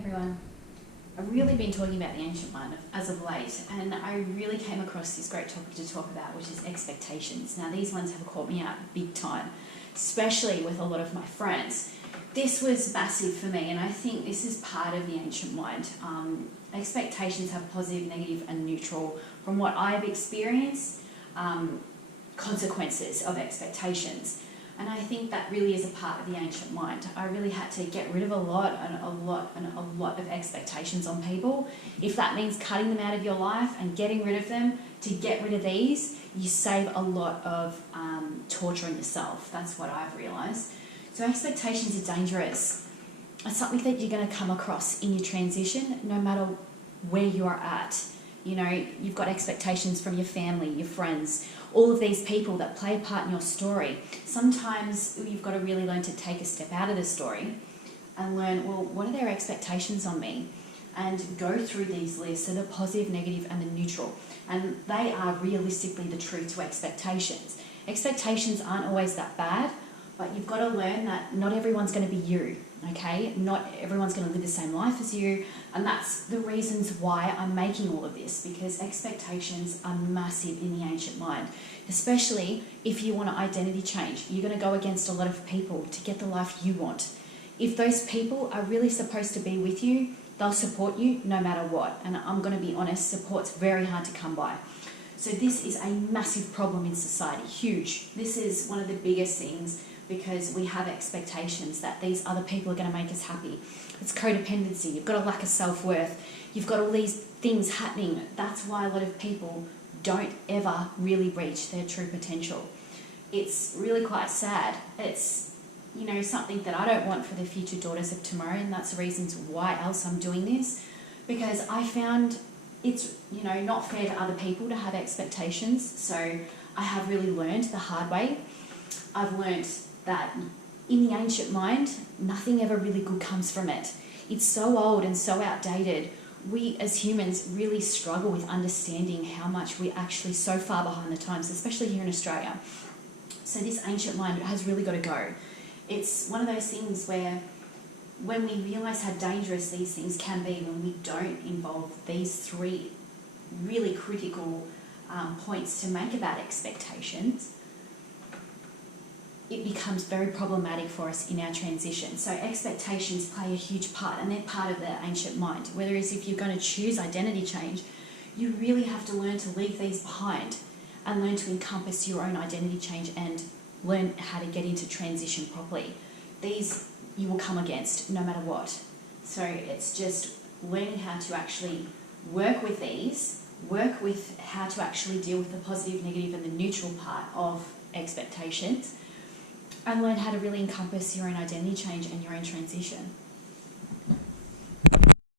everyone. I've really been talking about the ancient mind as of late, and I really came across this great topic to talk about, which is expectations. Now, these ones have caught me out big time, especially with a lot of my friends. This was massive for me, and I think this is part of the ancient mind. Expectations have positive, negative, and neutral. From what I've experienced, consequences of expectations. And I think that really is a part of the ancient mind. I really had to get rid of a lot of expectations on people. If that means cutting them out of your life and getting rid of them, to get rid of these, you save a lot of torturing yourself. That's what I've realised. So expectations are dangerous. It's something that you're going to come across in your transition, no matter where you are at. You know, you've got expectations from your family, your friends, all of these people that play a part in your story. Sometimes you've got to really learn to take a step out of the story and learn, well, what are their expectations on me? And go through these lists, so the positive, negative, and the neutral. And they are realistically the truth to expectations. Expectations aren't always that bad, but you've got to learn that not everyone's going to be you, okay? Not everyone's going to live the same life as you. And that's the reasons why I'm making all of this, because expectations are massive in the ancient mind, especially if you want to identity change. You're going to go against a lot of people to get the life you want. If those people are really supposed to be with you, they'll support you no matter what. And I'm going to be honest, support's very hard to come by. So this is a massive problem in society, huge. This is one of the biggest things, because we have expectations that these other people are going to make us happy. It's codependency. You've got a lack of self-worth. You've got all these things happening. That's why a lot of people don't ever really reach their true potential. It's really quite sad. It's, you know, something that I don't want for the future daughters of tomorrow, and that's the reasons why else I'm doing this, because I found it's, you know, not fair to other people to have expectations. So I have really learned the hard way. I've learned that in the ancient mind, nothing ever really good comes from it. It's so old and so outdated. We as humans really struggle with understanding how much we're actually so far behind the times, especially here in Australia. So this ancient mind has really got to go. It's one of those things where when we realise how dangerous these things can be, when we don't involve these three really critical points to make about expectations, it becomes very problematic for us in our transition. So expectations play a huge part, and they're part of the ancient mind. Whereas if you're going to choose identity change, you really have to learn to leave these behind and learn to encompass your own identity change and learn how to get into transition properly. These you will come against no matter what. So it's just learning how to actually work with these, work with how to actually deal with the positive, negative, and the neutral part of expectations, and learn how to really encompass your own identity change and your own transition.